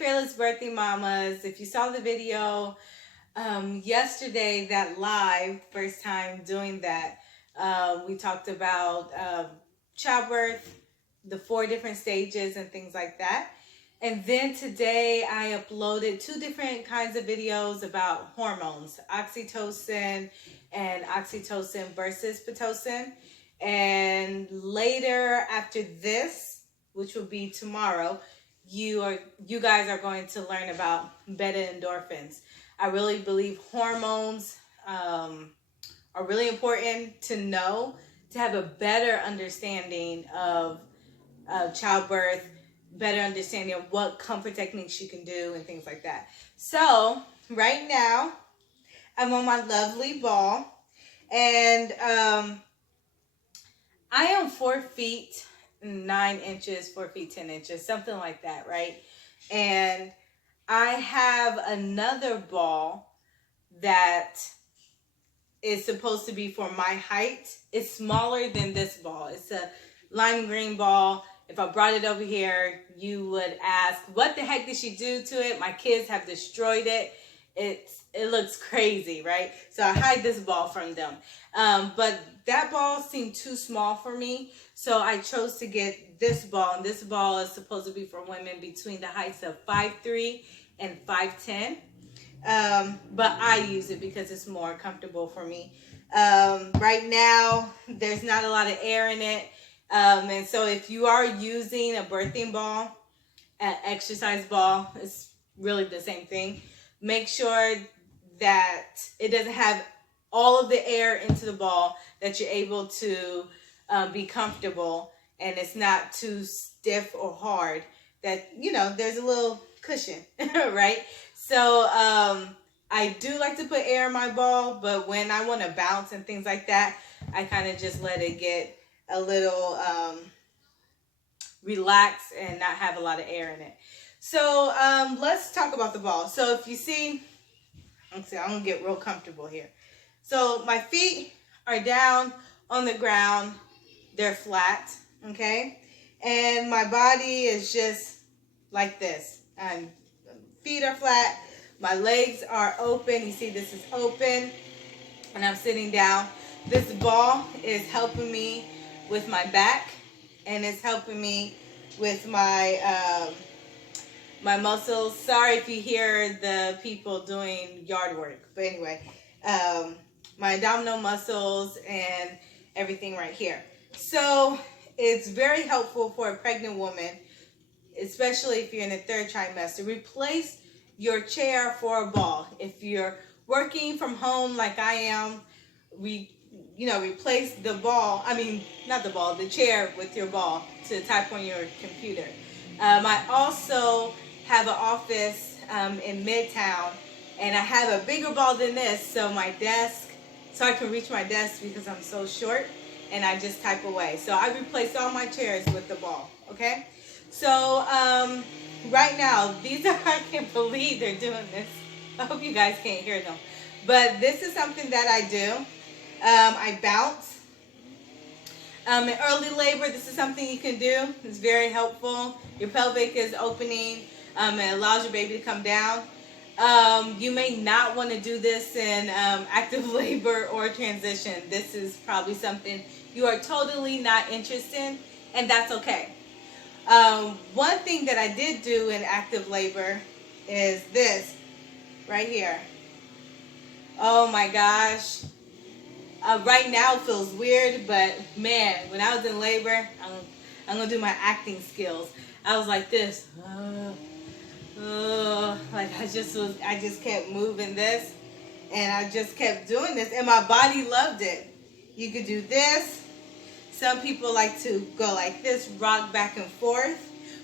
Fearless Birthing Mamas. If you saw the video yesterday, that live, first time doing that, we talked about childbirth, the 4 different stages and things like that. And then today I uploaded 2 different kinds of videos about hormones, oxytocin and oxytocin versus Pitocin. And later after this, which will be tomorrow, you guys are going to learn about beta endorphins. I really believe hormones are really important to know to have a better understanding of childbirth, better understanding of what comfort techniques you can do and things like that. So right now I'm on my lovely ball, and I am 4 feet 9 inches, 4 feet 10 inches, something like that, right? And I have another ball that is supposed to be for my height. It's smaller than this ball. It's a lime green ball. If I brought it over here, you would ask, what the heck did she do to it? My kids have destroyed it. It looks crazy, right? So I hide this ball from them. But that ball seemed too small for me. So I chose to get this ball. And this ball is supposed to be for women between the heights of 5'3" and 5'10". But I use it because it's more comfortable for me. Right now, there's not a lot of air in it. And so if you are using a birthing ball, an exercise ball, it's really the same thing. Make sure that it doesn't have all of the air into the ball, that you're able to be comfortable, and it's not too stiff or hard, that, you know, there's a little cushion, right? So I do like to put air in my ball, but when I want to bounce and things like that, I kind of just let it get a little relaxed and not have a lot of air in it. So let's talk about the ball. So if you see, I'm gonna get real comfortable here. So my feet are down on the ground, they're flat, okay? And my body is just like this. Feet are flat, my legs are open. You see this is open, and I'm sitting down. This ball is helping me with my back, and it's helping me with my my muscles. Sorry if you hear the people doing yard work, but anyway, my abdominal muscles and everything right here. So it's very helpful for a pregnant woman, especially if you're in the 3rd trimester. Replace your chair for a ball. If you're working from home like I am, replace the ball, not the ball, the chair with your ball to type on your computer. I also have an office in Midtown, and I have a bigger ball than this, so I can reach my desk because I'm so short, and I just type away. So I replaced all my chairs with the ball, okay? So right now, I can't believe they're doing this. I hope you guys can't hear them. But this is something that I do. I bounce. In early labor, this is something you can do. It's very helpful. Your pelvic is opening. It allows your baby to come down. You may not want to do this in active labor or transition. This is probably something you are totally not interested in, and that's okay. One thing that I did do in active labor is this right here. Oh my gosh. Right now it feels weird, but man, when I was in labor, I'm gonna do my acting skills. I was like this, like I just kept moving this, and I just kept doing this, and my body loved it. You could do this. Some people like to go like this, rock back and forth.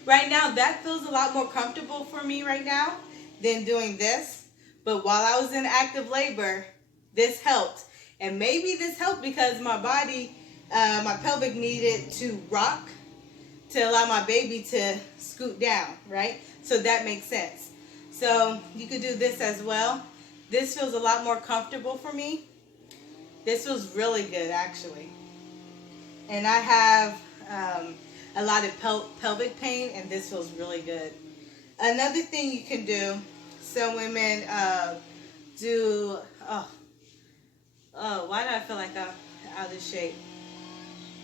Right now, that feels a lot more comfortable for me right now than doing this. But while I was in active labor, this helped. And maybe this helped because my body, my pelvic needed to rock to allow my baby to scoot down, right? So that makes sense. So you could do this as well. This feels a lot more comfortable for me. This feels really good, actually. And I have a lot of pelvic pain, and this feels really good. Another thing you can do, some women do, why do I feel like I'm out of shape?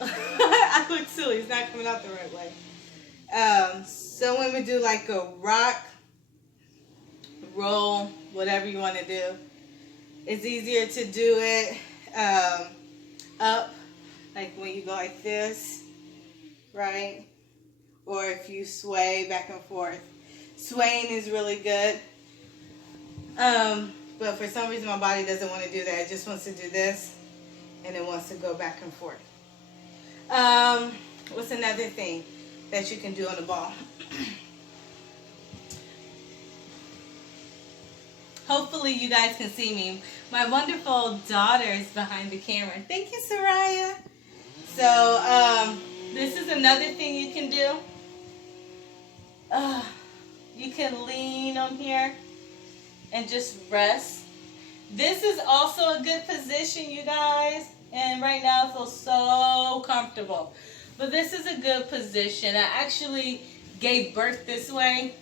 I look silly. It's not coming out the right way. Some women do like a rock, roll, whatever you want to do. It's easier to do it up, like when you go like this, right? Or if you sway back and forth. Swaying is really good. But for some reason my body doesn't want to do that. It just wants to do this and it wants to go back and forth. What's another thing that you can do on the ball? Hopefully you guys can see me. My wonderful daughter is behind the camera. Thank you, Soraya. So this is another thing you can do. You can lean on here and just rest. This is also a good position, you guys. And right now it feels so comfortable. But this is a good position. I actually gave birth this way.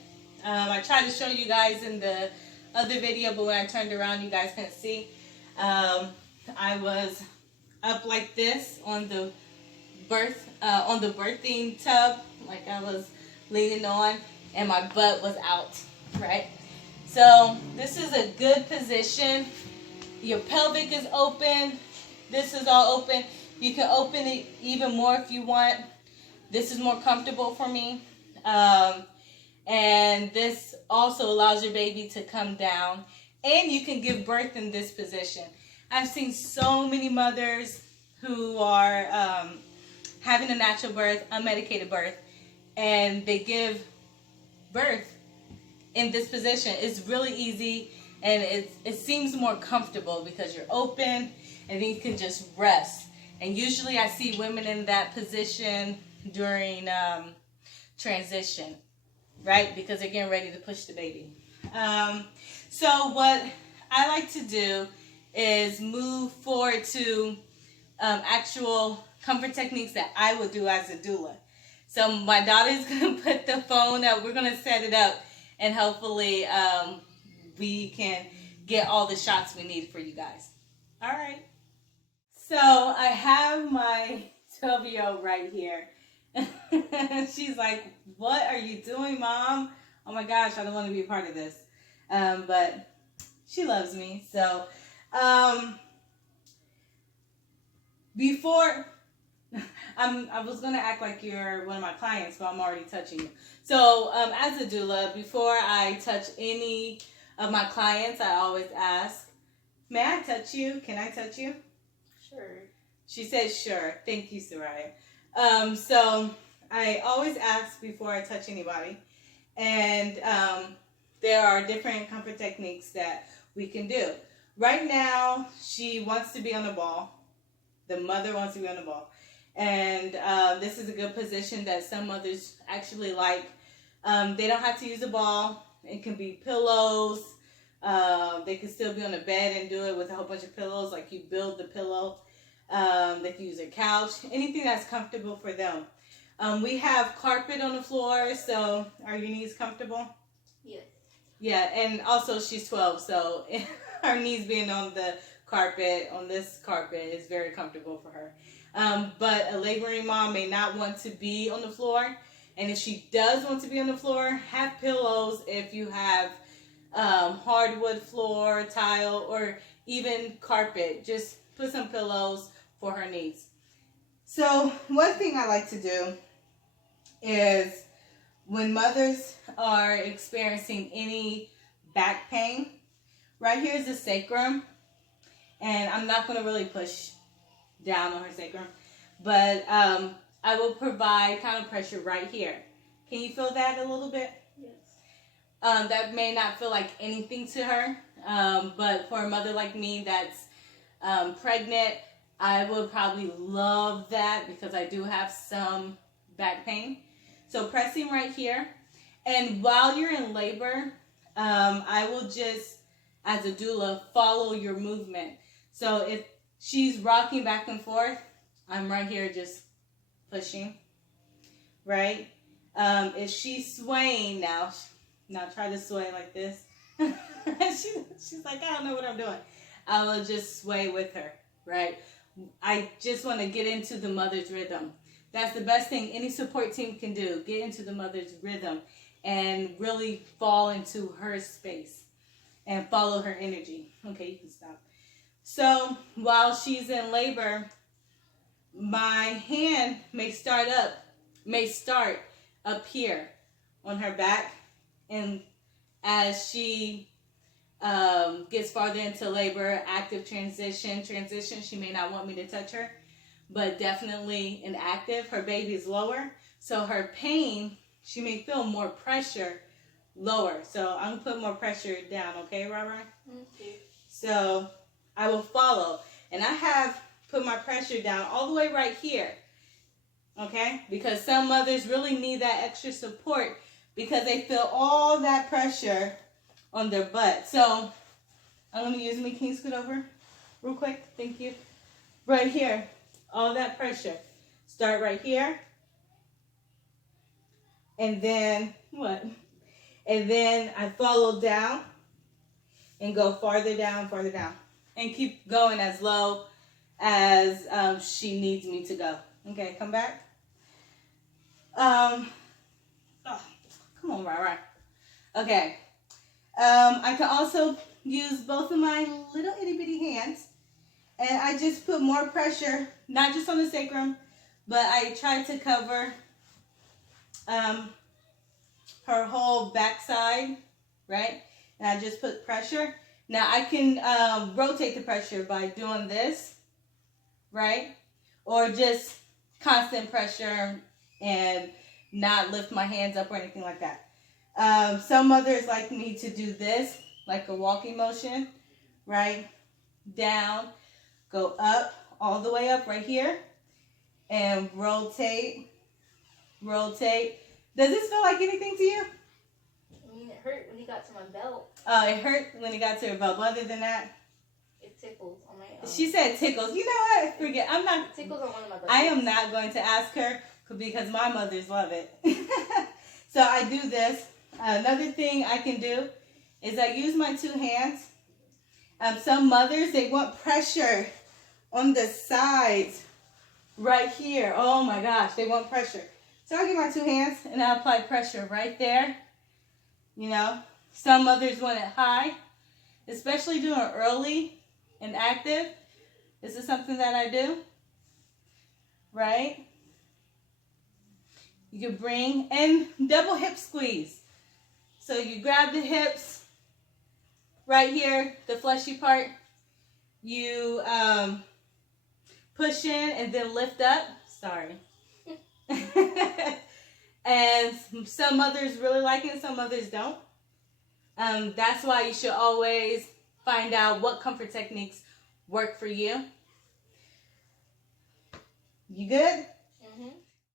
I tried to show you guys in the other video, but when I turned around, you guys couldn't see. I was up like this on the birthing tub, like I was leaning on, and my butt was out, right? So this is a good position. Your pelvic is open. This is all open. You can open it even more if you want. This is more comfortable for me. And this also allows your baby to come down. And you can give birth in this position. I've seen so many mothers who are having a natural birth, unmedicated birth, and they give birth in this position. It's really easy, and it seems more comfortable because you're open, and then you can just rest. And usually I see women in that position during transition, right? Because they're getting ready to push the baby. So what I like to do is move forward to actual comfort techniques that I would do as a doula. So my daughter's going to put the phone up. We're going to set it up, and hopefully we can get all the shots we need for you guys. All right. So I have my 12-year-old right here. She's like, what are you doing, Mom? Oh my gosh, I don't want to be a part of this. But she loves me. So before, I was going to act like you're one of my clients, but I'm already touching you. So as a doula, before I touch any of my clients, I always ask, may I touch you? Can I touch you? Sure. She said, sure. Thank you, Soraya. So I always ask before I touch anybody. And there are different comfort techniques that we can do. Right now, she wants to be on the ball. The mother wants to be on the ball. And this is a good position that some mothers actually like. They don't have to use a ball. It can be pillows. They can still be on the bed and do it with a whole bunch of pillows, like you build the pillow. They can use a couch, anything that's comfortable for them. We have carpet on the floor, so are your knees comfortable? Yes. Yeah, and also she's 12, so her knees being on the carpet, on this carpet, is very comfortable for her. But a laboring mom may not want to be on the floor, and if she does want to be on the floor, have pillows if you have hardwood floor, tile, or even carpet. Just put some pillows for her needs. So one thing I like to do is when mothers are experiencing any back pain, right here is the sacrum, and I'm not going to really push down on her sacrum, but I will provide kind of pressure right here. Can you feel that a little bit? Yes. That may not feel like anything to her, but for a mother like me that's pregnant, I would probably love that because I do have some back pain. So pressing right here. And while you're in labor, I will just, as a doula, follow your movement. So if she's rocking back and forth, I'm right here just pushing, right? If she's swaying now, Now try to sway like this. She's like, I don't know what I'm doing. I will just sway with her, right? I just want to get into the mother's rhythm. That's the best thing any support team can do. Get into the mother's rhythm and really fall into her space and follow her energy. Okay, you can stop. So while she's in labor, my hand may start up here on her back, and as she gets farther into labor, active transition, she may not want me to touch her, but definitely in active, her baby is lower, so her pain, she may feel more pressure lower. So I'm gonna put more pressure down, okay, Robert? Okay. So I will follow, and I have put my pressure down all the way right here, okay? Because some mothers really need that extra support because they feel all that pressure on their butt. So I'm going to use me. Can you scoot over real quick? Thank you. Right here, all that pressure. Start right here. And then what? And then I follow down and go farther down. And keep going as low as she needs me to go. Okay, come back. Come on, right. Okay. I can also use both of my little itty bitty hands, and I just put more pressure, not just on the sacrum, but I try to cover her whole backside, right? And I just put pressure. Now I can rotate the pressure by doing this, right? Or just constant pressure and not lift my hands up or anything like that. Some mothers like me to do this, like a walking motion, right? Down, go up, all the way up right here, and rotate. Does this feel like anything to you? I mean, it hurt when you got to my belt. Oh, it hurt when it got to her belt. But other than that, It tickles on my she said tickles. You know what? Forget. I'm not. It tickles on one of my buttons. I am not going to ask her because my mothers love it. So I do this. Another thing I can do is I use my two hands. Some mothers, they want pressure on the sides right here. Oh my gosh, they want pressure. So I get my two hands and I apply pressure right there. You know, some mothers want it high, especially doing early and active. This is something that I do, right? You can bring, and double hip squeeze. So you grab the hips right here, the fleshy part. You push in and then lift up. Sorry. And some mothers really like it, some mothers don't. That's why you should always find out what comfort techniques work for you. You good? Mm-hmm.